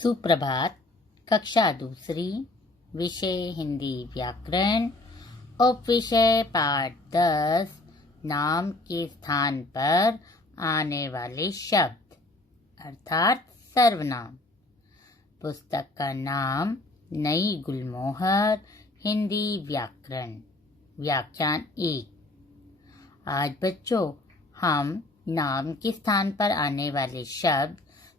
सुप्रभात। कक्षा दूसरी, विषय हिंदी व्याकरण, उपविषय पाठ 10, नाम के स्थान पर आने वाले शब्द अर्थात सर्वनाम। पुस्तक का नाम नई गुलमोहर, हिंदी व्याकरण, व्याख्यान 1। आज बच्चों हम नाम के स्थान पर आने वाले शब्द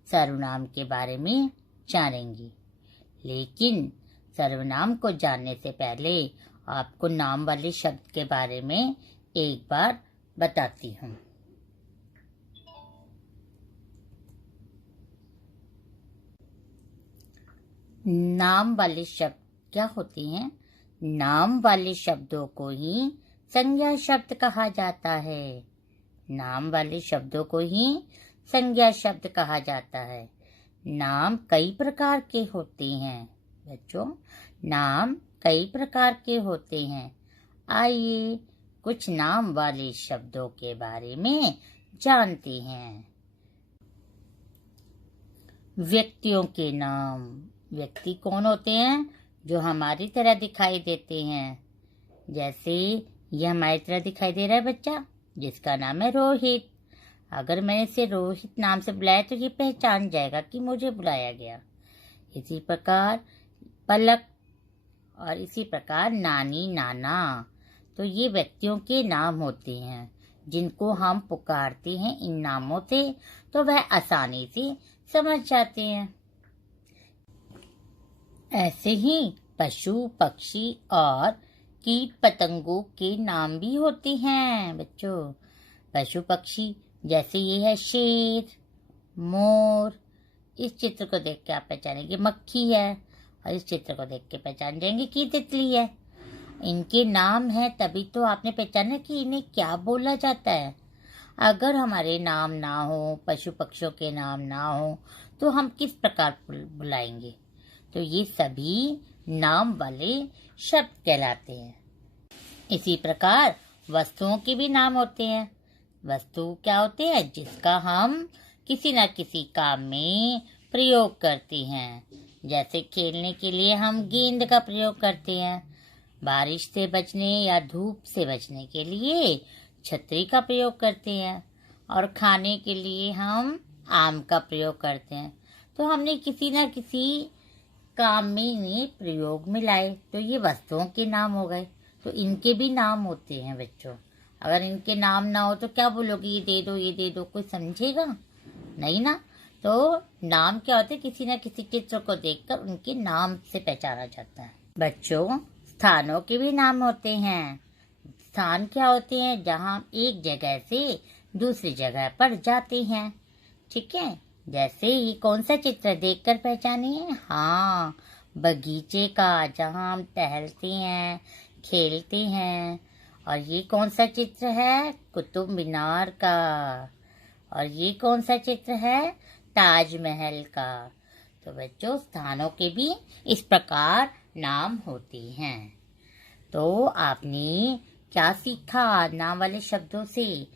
सर्वनाम के बारे में जानेंगे। लेकिन सर्वनाम को जानने से पहले आपको नाम वाले शब्द के बारे में एक बार बताती हूँ। नाम वाले शब्द क्या होते हैं? नाम वाले शब्दों को ही संज्ञा शब्द कहा जाता है। नाम वाले शब्दों को ही संज्ञा शब्द कहा जाता है। नाम कई प्रकार के होते हैं बच्चों, नाम कई प्रकार के होते हैं। आइए कुछ नाम वाले शब्दों के बारे में जानते हैं। व्यक्तियों के नाम। व्यक्ति कौन होते हैं? जो हमारी तरह दिखाई देते हैं। जैसे ये हमारी तरह दिखाई दे रहा है बच्चा, जिसका नाम है रोहित। अगर मैंने इसे रोहित नाम से बुलाया तो ये पहचान जाएगा कि मुझे बुलाया गया। इसी प्रकार पलक और इसी प्रकार नानी, नाना, तो ये व्यक्तियों के नाम होते हैं जिनको हम पुकारते हैं इन नामों से, तो वह आसानी से समझ जाते हैं। ऐसे ही पशु, पक्षी और कीट पतंगों के नाम भी होते हैं बच्चों। पशु पक्षी जैसे ये है शेर, मोर। इस चित्र को देख के आप पहचानेंगे मक्खी है, और इस चित्र को देख के पहचान जाएंगे कि तितली है। इनके नाम है तभी तो आपने पहचाना कि इन्हें क्या बोला जाता है। अगर हमारे नाम ना हो, पशु पक्षियों के नाम ना हो, तो हम किस प्रकार बुलाएंगे? तो ये सभी नाम वाले शब्द कहलाते हैं। इसी प्रकार वस्तुओं के भी नाम होते हैं। वस्तु क्या होते हैं? जिसका हम किसी न किसी काम में प्रयोग करते हैं। जैसे खेलने के लिए हम गेंद का प्रयोग करते हैं, बारिश से बचने या धूप से बचने के लिए छतरी का प्रयोग करते हैं, और खाने के लिए हम आम का प्रयोग करते हैं। तो हमने किसी न किसी काम में इन्हें प्रयोग में लाए, तो ये वस्तुओं के नाम हो गए। तो इनके भी नाम होते हैं बच्चों। अगर इनके नाम ना हो तो क्या बोलोगे? ये दे दो, ये दे दो, कोई समझेगा नहीं ना। तो नाम क्या होते हैं? किसी न किसी चित्र को देखकर उनके नाम से पहचाना जाता है। बच्चों स्थानों के भी नाम होते हैं। स्थान क्या होते हैं? जहाँ एक जगह से दूसरी जगह पर जाते हैं। ठीक है, जैसे ये कौन सा चित्र देखकर पहचाने हैं? हाँ, बगीचे का, जहाँ हम टहलते हैं, खेलते हैं। और ये कौन सा चित्र है? कुतुब मीनार का। और ये कौन सा चित्र है? ताजमहल का। तो बच्चों स्थानों के भी इस प्रकार नाम होते हैं। तो आपने क्या सीखा नाम वाले शब्दों से?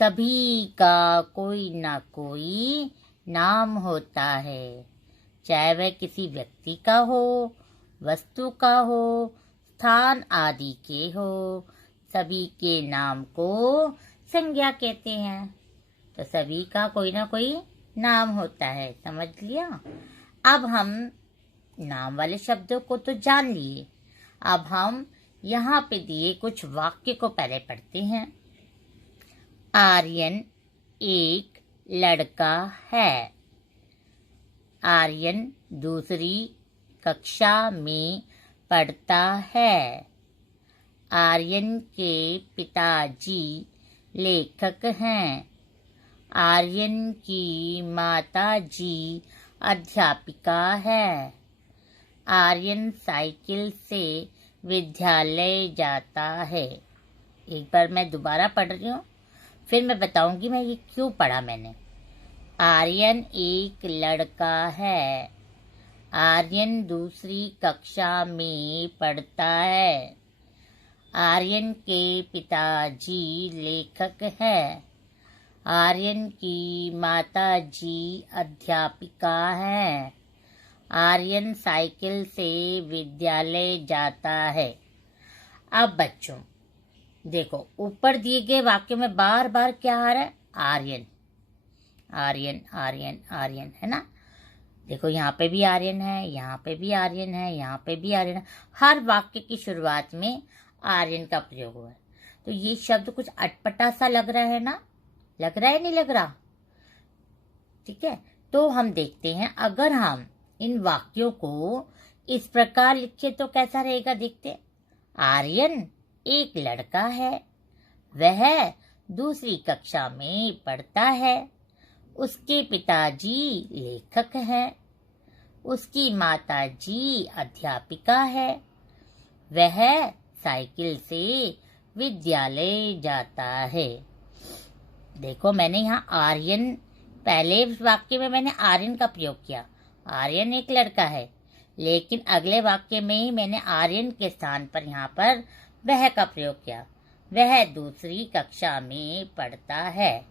सभी का कोई ना कोई नाम होता है, चाहे वह किसी व्यक्ति का हो, वस्तु का हो, स्थान आदि के हो। सभी के नाम को संज्ञा कहते हैं। तो सभी का कोई ना कोई नाम होता है, समझ लिया। अब हम नाम वाले शब्दों को तो जान लिए। अब हम यहाँ पे दिए कुछ वाक्य को पहले पढ़ते हैं। आर्यन एक लड़का है। आर्यन दूसरी कक्षा में पढ़ता है। आर्यन के पिताजी लेखक हैं। आर्यन की माताजी अध्यापिका है। आर्यन साइकिल से विद्यालय जाता है। एक बार मैं दोबारा पढ़ रही हूँ, फिर मैं बताऊंगी मैं ये क्यों पढ़ा मैंने। आर्यन एक लड़का है। आर्यन दूसरी कक्षा में पढ़ता है। आर्यन के पिताजी लेखक हैं। आर्यन की माताजी अध्यापिका हैं। आर्यन साइकिल से विद्यालय जाता है। अब बच्चों देखो, ऊपर दिए गए वाक्य में बार बार क्या आ रहा है? आर्यन, आर्यन, आर्यन, आर्यन, है ना। देखो यहाँ पे भी आर्यन है, यहाँ पे भी आर्यन है, यहाँ पे भी आर्यन है। हर वाक्य की शुरुआत में आर्यन का प्रयोग हुआ है। तो ये शब्द कुछ अटपटा सा लग रहा है ना? लग रहा है, नहीं लग रहा? ठीक है, तो हम देखते हैं अगर हम इन वाक्यों को इस प्रकार लिखे तो कैसा रहेगा, देखते हैं। आर्यन एक लड़का है, वह दूसरी कक्षा में पढ़ता है, उसके पिताजी लेखक हैं, उसकी माताजी अध्यापिका है, वह साइकिल से विद्यालय जाता है। देखो मैंने यहाँ आर्यन, पहले वाक्य में मैंने आर्यन का प्रयोग किया, आर्यन एक लड़का है, लेकिन अगले वाक्य में ही मैंने आर्यन के स्थान पर यहाँ पर वह का प्रयोग किया, वह दूसरी कक्षा में पढ़ता है।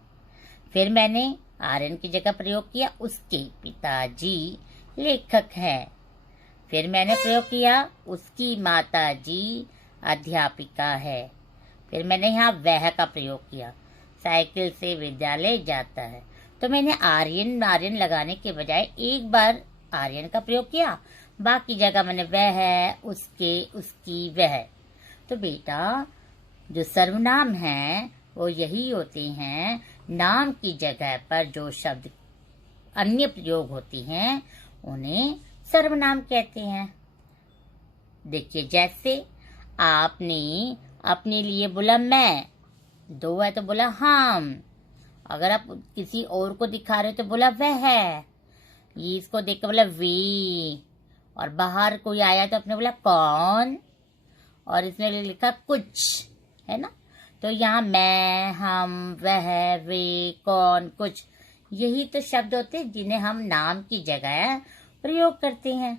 फिर मैंने आर्यन की जगह प्रयोग किया उसके पिताजी लेखक हैं। फिर मैंने प्रयोग किया उसकी माताजी अध्यापिका है। फिर मैंने यहाँ वह का प्रयोग किया, साइकिल से विद्यालय जाता है। तो मैंने आर्यन आर्यन लगाने के बजाय एक बार आर्यन का प्रयोग किया, बाकी जगह मैंने वह, उसके, उसकी, वह। तो बेटा जो सर्वनाम हैं वो यही होते हैं, नाम की जगह पर जो शब्द अन्य प्रयोग होती हैं उन्हें सर्वनाम कहते हैं। देखिए जैसे आपने अपने लिए बोला मैं, दो है तो बोला हम। अगर आप किसी और को दिखा रहे हो तो बोला वह है। ये इसको देख कर बोला वे, और बाहर कोई आया तो आपने बोला कौन, और इसमें लिखा कुछ, है ना। तो यहाँ मैं, हम, वह, वे, कौन, कुछ, यही तो शब्द होते हैं जिन्हें हम नाम की जगह प्रयोग करते हैं।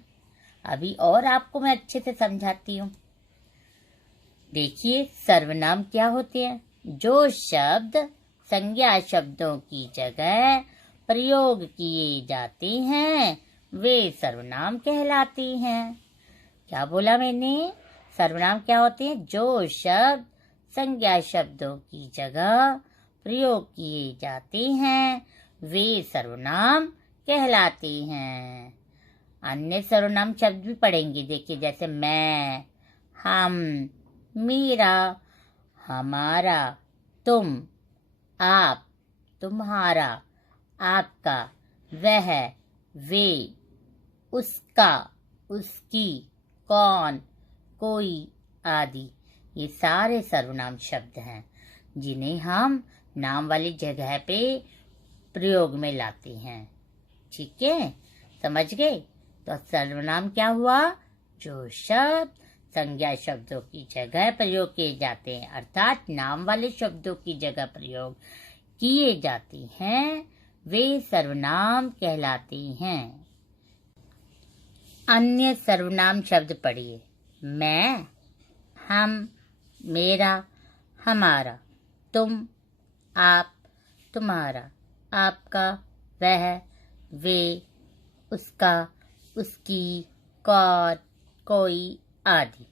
अभी और आपको मैं अच्छे से समझाती हूँ। देखिए सर्वनाम क्या होते हैं? जो शब्द संज्ञा शब्दों की जगह प्रयोग किए जाते हैं वे सर्वनाम कहलाते हैं। क्या बोला मैंने? सर्वनाम क्या होते हैं? जो शब्द संज्ञा शब्दों की जगह प्रयोग किए जाते हैं वे सर्वनाम कहलाते हैं। अन्य सर्वनाम शब्द भी पढ़ेंगे, देखिए जैसे मैं, हम, मेरा, हमारा, तुम, आप, तुम्हारा, आपका, वह, वे, उसका, उसकी, कौन, कोई आदि। ये सारे सर्वनाम शब्द हैं जिन्हें हम नाम वाली जगह पे प्रयोग में लाते हैं। ठीक है, समझ गए? तो सर्वनाम क्या हुआ? जो शब्द संज्ञा शब्दों की जगह प्रयोग किए जाते हैं, अर्थात नाम वाले शब्दों की जगह प्रयोग किए जाते हैं, वे सर्वनाम कहलाते हैं। अन्य सर्वनाम शब्द पढ़िए। मैं, हम, मेरा, हमारा, तुम, आप, तुम्हारा, आपका, वह, वे, उसका, उसकी, कौन, कोई आदि।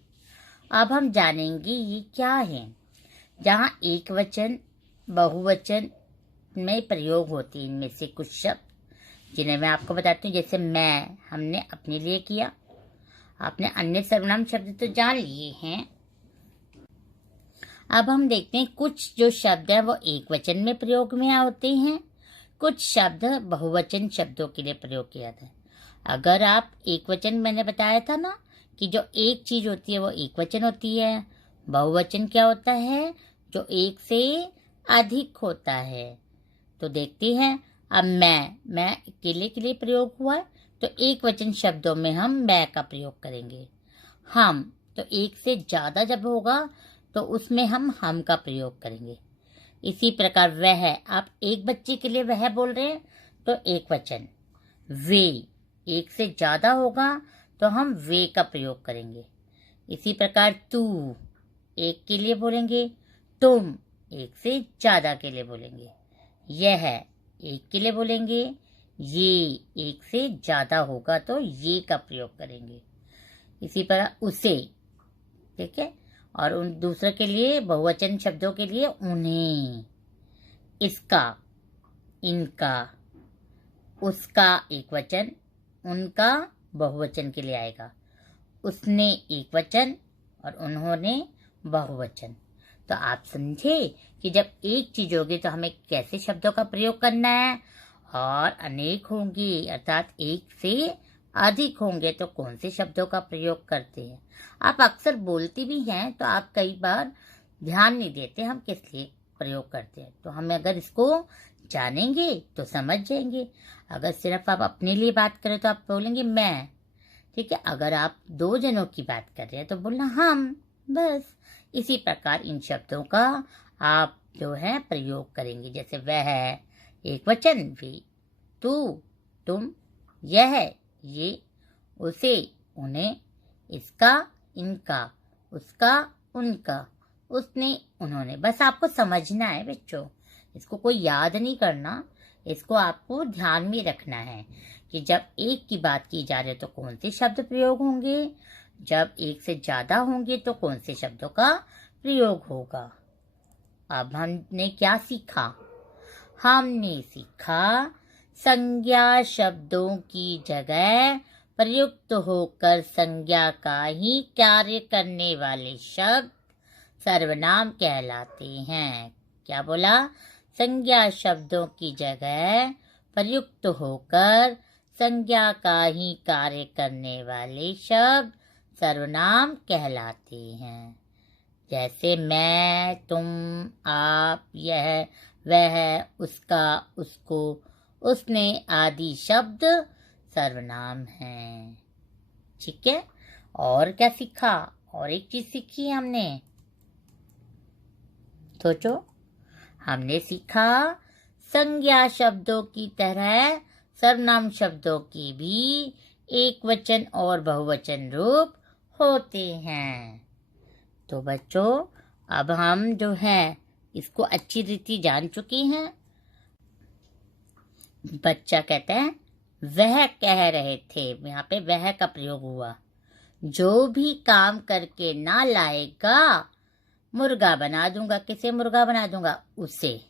अब हम जानेंगे ये क्या है। जहाँ एक वचन बहुवचन में प्रयोग होते हैं इनमें से कुछ शब्द जिन्हें मैं आपको बताती हूँ। जैसे मैं हमने अपने लिए किया, आपने अन्य सर्वनाम शब्द तो जान लिए हैं। अब हम देखते हैं कुछ जो शब्द है वो एक वचन में प्रयोग में होते हैं, कुछ शब्द बहुवचन शब्दों के लिए प्रयोग किया जाता है। अगर आप एक वचन, मैंने बताया था ना कि जो एक चीज होती है वो एक वचन होती है। बहुवचन क्या होता है? जो एक से अधिक होता है। तो देखते हैं, अब मैं अकेले के लिए प्रयोग हुआ तो एक वचन शब्दों में हम मैं का प्रयोग करेंगे। हम तो एक से ज्यादा जब होगा तो उसमें हम का प्रयोग करेंगे। इसी प्रकार वह, आप एक बच्चे के लिए वह बोल रहे हैं तो एक वचन। वे एक से ज्यादा होगा तो हम वे का प्रयोग करेंगे। इसी प्रकार तू एक के लिए बोलेंगे, तुम एक से ज्यादा के लिए बोलेंगे। यह एक के लिए बोलेंगे, ये एक से ज्यादा होगा तो ये का प्रयोग करेंगे। इसी तरह उसे, ठीक है। और उन दूसरे के लिए बहुवचन शब्दों के लिए उन्हें, इसका, इनका, उसका एक वचन, उनका बहुवचन के लिए आएगा, उसने एक वचन और उन्होंने बहुवचन। तो आप समझे कि जब एक चीज होगी तो हमें कैसे शब्दों का प्रयोग करना है, और अनेक होंगी अर्थात एक से अधिक होंगे तो कौन से शब्दों का प्रयोग करते हैं। आप अक्सर बोलती भी हैं तो आप कई बार ध्यान नहीं देते हम किस लिए प्रयोग करते हैं। तो हम अगर इसको जानेंगे तो समझ जाएंगे। अगर सिर्फ आप अपने लिए बात करें तो आप बोलेंगे मैं, ठीक है। अगर आप दो जनों की बात कर रहे हैं तो बोलना हम, बस। इसी प्रकार इन शब्दों का आप जो है प्रयोग करेंगे। जैसे वह एक वचन, वे, तू, तुम, यह, ये, उसे, उन्हें, इसका, इनका, उसका, उनका, उसने, उन्होंने। बस आपको समझना है बच्चों, इसको कोई याद नहीं करना, इसको आपको ध्यान में रखना है कि जब एक की बात की जा रही है तो कौन से शब्द प्रयोग होंगे, जब एक से ज्यादा होंगे तो कौन से शब्दों का प्रयोग होगा। अब हमने क्या सीखा? हमने सीखा संज्ञा शब्दों की जगह प्रयुक्त होकर संज्ञा का ही कार्य करने वाले शब्द सर्वनाम कहलाते हैं। क्या बोला? संज्ञा शब्दों की जगह प्रयुक्त होकर संज्ञा का ही कार्य करने वाले शब्द सर्वनाम कहलाते हैं। जैसे मैं, तुम, आप, यह, वह, उसका, उसको, उसने आदि शब्द सर्वनाम हैं। ठीक है। और क्या सीखा? और एक चीज सीखी हमने, सोचो। हमने सीखा संज्ञा शब्दों की तरह सर्वनाम शब्दों की भी एक वचन और बहुवचन रूप होते हैं। तो बच्चों अब हम जो है इसको अच्छी रीति जान चुके हैं। बच्चा कहता है वह कह रहे थे, यहाँ पे वह का प्रयोग हुआ। जो भी काम करके ना लाएगा मुर्गा बना दूंगा। किसे मुर्गा बना दूंगा? उसे,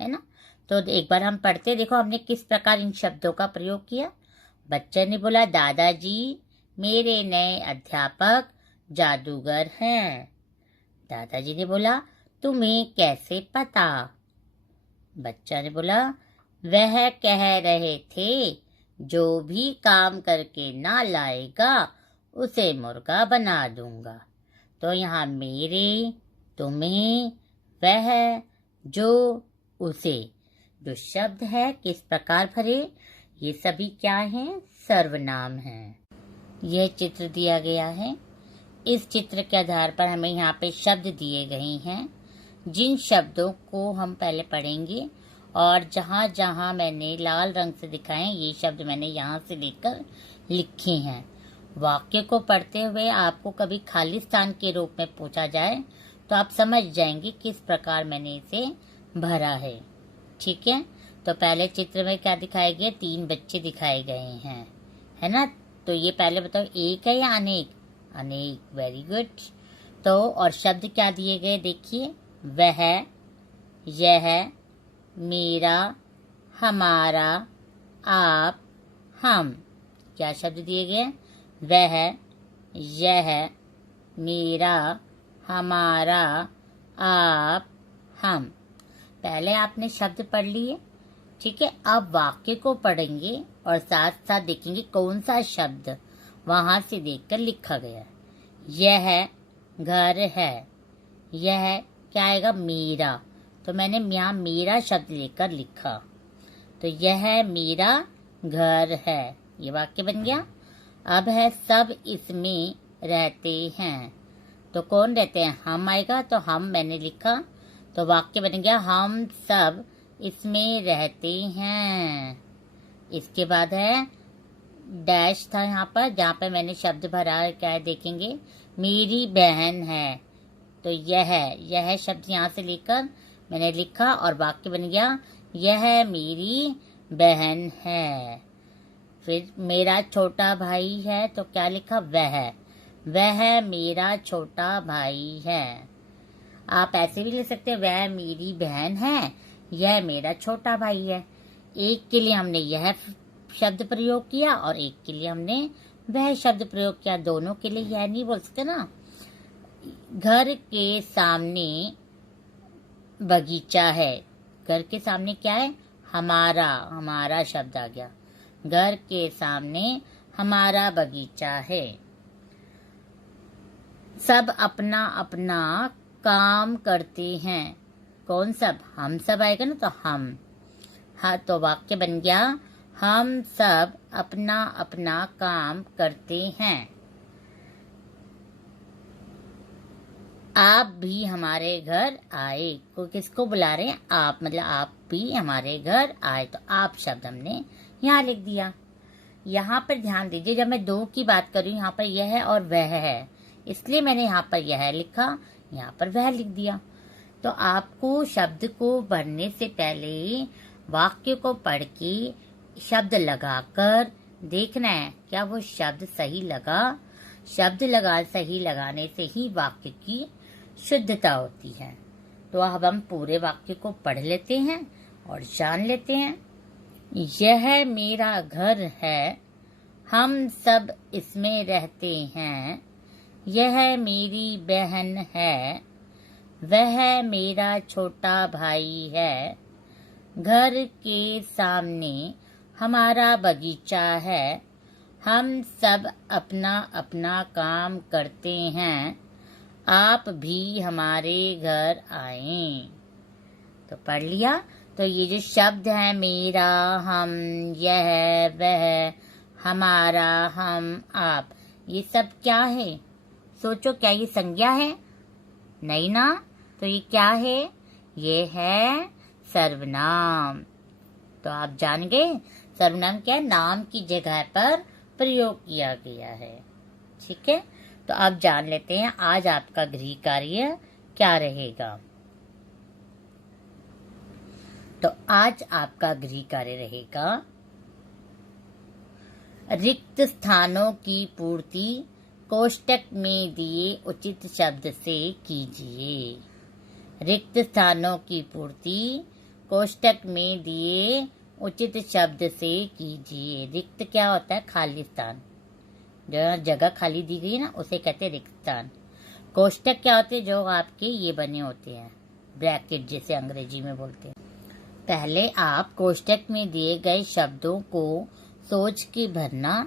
है ना। तो एक बार हम पढ़ते, देखो हमने किस प्रकार इन शब्दों का प्रयोग किया। बच्चे ने बोला दादाजी मेरे नए अध्यापक जादूगर हैं। दादाजी ने बोला तुम्हें कैसे पता? बच्चा ने बोला वह कह रहे थे जो भी काम करके ना लाएगा उसे मुर्गा बना दूंगा। तो यहाँ मेरे, तुम्हें, वह, जो, उसे, जो शब्द है किस प्रकार भरे? ये सभी क्या हैं? सर्वनाम हैं। यह चित्र दिया गया है। इस चित्र के आधार पर हमें यहाँ पे शब्द दिए गए हैं, जिन शब्दों को हम पहले पढ़ेंगे। और जहाँ जहाँ मैंने लाल रंग से दिखाए ये शब्द मैंने यहाँ से लेकर लिखे हैं। वाक्य को पढ़ते हुए आपको कभी खाली स्थान के रूप में पूछा जाए तो आप समझ जाएंगे किस प्रकार मैंने इसे भरा है। ठीक है। तो पहले चित्र में क्या दिखाए गए? 3 बच्चे दिखाए गए हैं, है ना। तो ये पहले बताओ एक है या अनेक? अनेक, वेरी गुड। तो और शब्द क्या दिए गए देखिए, वह, यह, मेरा, हमारा, आप, हम। क्या शब्द दिए गए? वह, यह, मेरा, हमारा, आप, हम। पहले आपने शब्द पढ़ लिए, ठीक है। अब वाक्य को पढ़ेंगे और साथ साथ देखेंगे कौन सा शब्द वहां से देखकर लिखा गया। यह घर है, यह क्या आएगा? मेरा। तो मैंने यहाँ मेरा शब्द लेकर लिखा, तो यह मेरा घर है, ये वाक्य बन गया। अब है सब इसमें रहते हैं, तो कौन रहते हैं? हम आएगा, तो हम मैंने लिखा, तो वाक्य बन गया हम सब इसमें रहते हैं। इसके बाद है डैश था यहाँ पर, जहाँ पे मैंने शब्द भरा है, क्या है देखेंगे, मेरी बहन है। तो यह शब्द यहाँ से लेकर मैंने लिखा और वाक्य बन गया यह मेरी बहन है। फिर मेरा छोटा भाई है, तो क्या लिखा? वह मेरा छोटा भाई है। आप ऐसे भी लिख सकते हैं, वह मेरी बहन है, यह मेरा छोटा भाई है। एक के लिए हमने यह शब्द प्रयोग किया और एक के लिए हमने वह शब्द प्रयोग किया। दोनों के लिए यह नहीं बोल सकते ना। घर के सामने बगीचा है। घर के सामने क्या है? हमारा शब्द आ गया। घर के सामने हमारा बगीचा है। सब अपना अपना काम करते हैं। कौन सब? हम सब आएगा ना, तो हम। हाँ, तो वाक्य बन गया, हम सब अपना अपना काम करते हैं। आप भी हमारे घर आए। को किसको बुला रहे हैं? आप, मतलब आप भी हमारे घर आए। तो आप शब्द हमने यहाँ लिख दिया। यहाँ पर ध्यान दीजिए, जब मैं दो की बात कर रही हूँ, यहाँ पर यह है और वह है, इसलिए मैंने यहाँ पर यह लिखा, यहाँ पर वह लिख दिया। तो आपको शब्द को पढ़ने से पहले वाक्य को पढ़ के शब्द लगाकर देखना है क्या वो शब्द सही लगा। शब्द सही लगाने से ही वाक्य की शुद्धता होती है। तो अब हम पूरे वाक्य को पढ़ लेते हैं और जान लेते हैं। यह मेरा घर है, हम सब इसमें रहते हैं। यह मेरी बहन है, वह मेरा छोटा भाई है। घर के सामने हमारा बगीचा है। हम सब अपना अपना काम करते हैं। आप भी हमारे घर आएं। तो पढ़ लिया। तो ये जो शब्द है, मेरा, हम, यह, वह, हमारा, हम, आप, ये सब क्या है? सोचो, क्या ये संज्ञा है? नहीं ना। तो ये क्या है? ये है सर्वनाम। तो आप जान गए सर्वनाम क्या है? नाम की जगह पर प्रयोग किया गया है। ठीक है, तो आप जान लेते हैं आज आपका गृह कार्य क्या रहेगा। तो आज आपका गृह कार्य रहेगा, रिक्त स्थानों की पूर्ति कोष्टक में दिए उचित शब्द से कीजिए। रिक्त स्थानों की पूर्ति कोष्टक में दिए उचित शब्द से कीजिए। रिक्त क्या होता है? खाली स्थान। जो जगह खाली दी गई है ना, उसे कहते हैं रिक्त स्थान। कोष्टक क्या होते हैं? जो आपके ये बने होते हैं, ब्रैकेट जिसे अंग्रेजी में बोलते हैं। पहले आप कोष्टक में दिए गए शब्दों को सोच के भरना।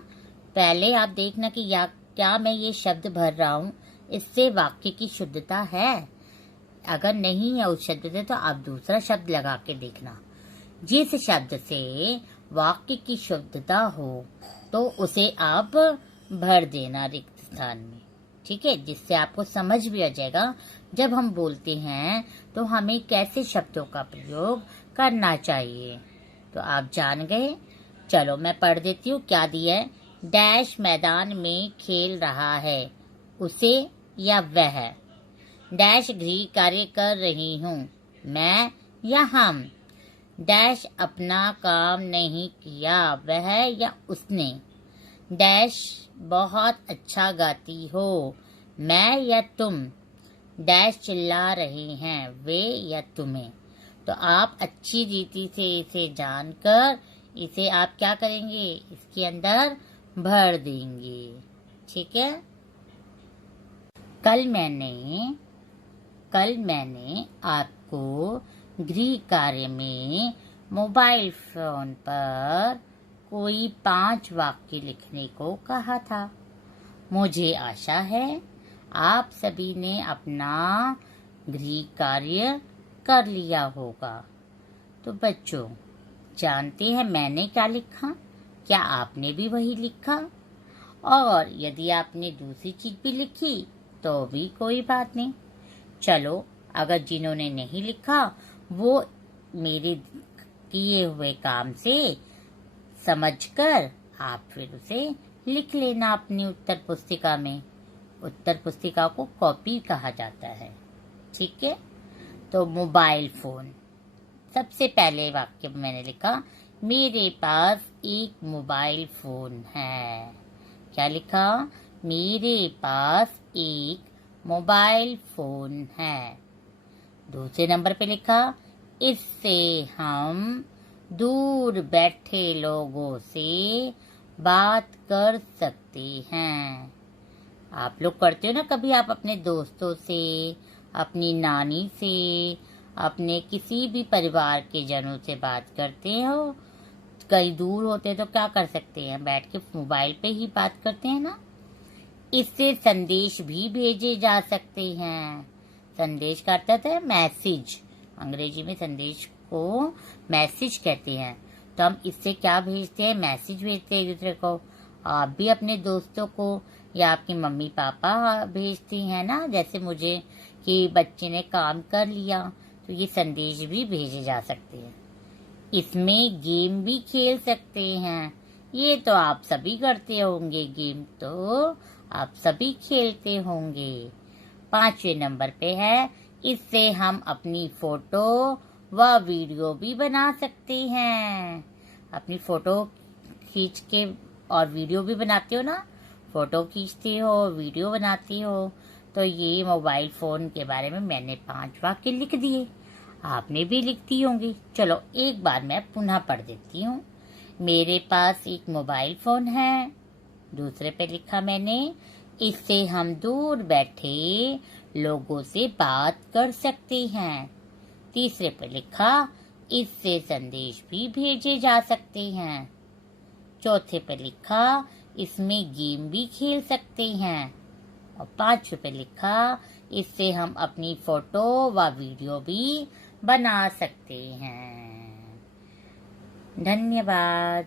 पहले आप देखना कि या क्या मैं ये शब्द भर रहा हूँ, इससे वाक्य की शुद्धता है। अगर नहीं है उस शब्द से, तो आप दूसरा शब्द लगा के देखना। जिस शब्द से वाक्य की शुद्धता हो, तो उसे आप भर देना रिक्त स्थान में। ठीक है, जिससे आपको समझ भी आ जाएगा जब हम बोलते हैं तो हमें कैसे शब्दों का प्रयोग करना चाहिए। तो आप जान गए। चलो मैं पढ़ देती हूँ क्या दिया है। डैश मैदान में खेल रहा है, उसे या वह। डैश गृह कार्य कर रही हूँ, मैं या हम। डैश अपना काम नहीं किया, वह या उसने। डैश बहुत अच्छा गाती हो, मैं या तुम। डैश चिल्ला रहे हैं, वे या तुम्हें। तो आप अच्छी रीति से इसे जानकर इसे आप क्या करेंगे? इसके अंदर भर देंगे। ठीक है। कल मैंने आपको गृह कार्य में मोबाइल फोन पर कोई 5 वाक्य लिखने को कहा था। मुझे आशा है आप सभी ने अपना गृह कार्य कर लिया होगा। तो बच्चों, जानते हैं मैंने क्या लिखा? क्या आपने भी वही लिखा? और यदि आपने दूसरी चीज भी लिखी तो भी कोई बात नहीं। चलो, अगर जिन्होंने नहीं लिखा वो मेरे किए हुए काम से समझकर आप फिर उसे लिख लेना अपनी उत्तर पुस्तिका में। उत्तर पुस्तिका को कॉपी कहा जाता है। ठीक है। तो मोबाइल फोन, सबसे पहले वाक्य मैंने लिखा, मेरे पास एक मोबाइल फोन है। क्या लिखा? मेरे पास एक मोबाइल फोन है। दूसरे नंबर पे लिखा, इससे हम दूर बैठे लोगों से बात कर सकते हैं। आप लोग करते हो ना कभी, आप अपने दोस्तों से, अपनी नानी से, अपने किसी भी परिवार के जनों से बात करते हो। कहीं दूर होते हैं तो क्या कर सकते हैं, बैठ के मोबाइल पे ही बात करते हैं ना। इससे संदेश भी भेजे जा सकते हैं। संदेश का अर्थ है मैसेज। अंग्रेजी में संदेश को मैसेज कहते हैं। तो हम इससे क्या भेजते हैं? मैसेज भेजते हैं एक दूसरे को। आप भी अपने दोस्तों को या आपके मम्मी पापा भेजती हैं ना, जैसे मुझे कि बच्चे ने काम कर लिया, तो ये संदेश भी भेजे जा सकते हैं। इसमें गेम भी खेल सकते हैं। ये तो आप सभी करते होंगे, गेम तो आप सभी खेलते होंगे। 5वें नंबर पे है, इससे हम अपनी फोटो व वीडियो भी बना सकते हैं। अपनी फोटो खींच के और वीडियो भी बनाते हो ना, फोटो खींचते हो, वीडियो बनाते हो। तो ये मोबाइल फोन के बारे में मैंने 5 वाक्य लिख दिए, आपने भी लिख दी होंगी। चलो एक बार मैं पुनः पढ़ देती हूँ। मेरे पास एक मोबाइल फोन है। दूसरे पे लिखा मैंने, इससे हम दूर बैठे लोगों से बात कर सकते हैं। तीसरे पे लिखा, इससे संदेश भी भेजे जा सकते हैं। चौथे पे लिखा, इसमें गेम भी खेल सकते हैं। और 5वें पे लिखा, इससे हम अपनी फोटो व वीडियो भी बना सकते हैं। धन्यवाद।